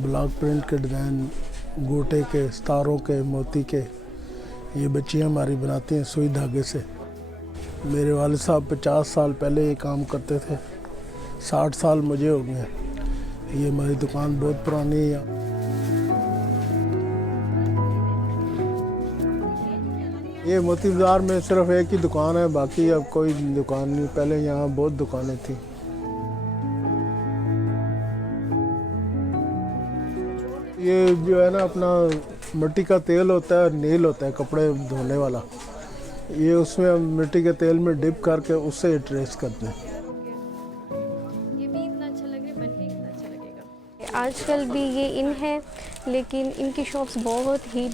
Block print के design, गोटे के, सितारों के, मोती के, ये बच्चियाँ हमारी बनाती हैं सुई धागे से। मेरे वालिद साहब 50 साल पहले ये काम करते थे, 60 साल मुझे हो गए। ये हमारी दुकान बहुत पुरानी है। ये मोती बाज़ार में सिर्फ एक ही दुकान है, बाकी अब कोई दुकान नहीं। पहले यहाँ बहुत दुकानें थी। ये जो है ना, अपना मिट्टी का तेल होता है, नील होता है कपड़े धोने वाला, ये उसमें हम मिट्टी के तेल में डिप करके उससे ट्रेस करते हैं। ये भी इतना अच्छा लग रहा है, बन के कितना अच्छा लगेगा। आजकल भी ये इन है, लेकिन इनकी शॉप्स बहुत ही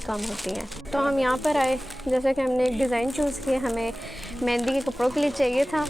कम होती हैं। तो हम यहाँ पर आए, जैसे कि हमने एक डिज़ाइन चूज़ किया, हमें मेहंदी के कपड़ों के लिए चाहिए था।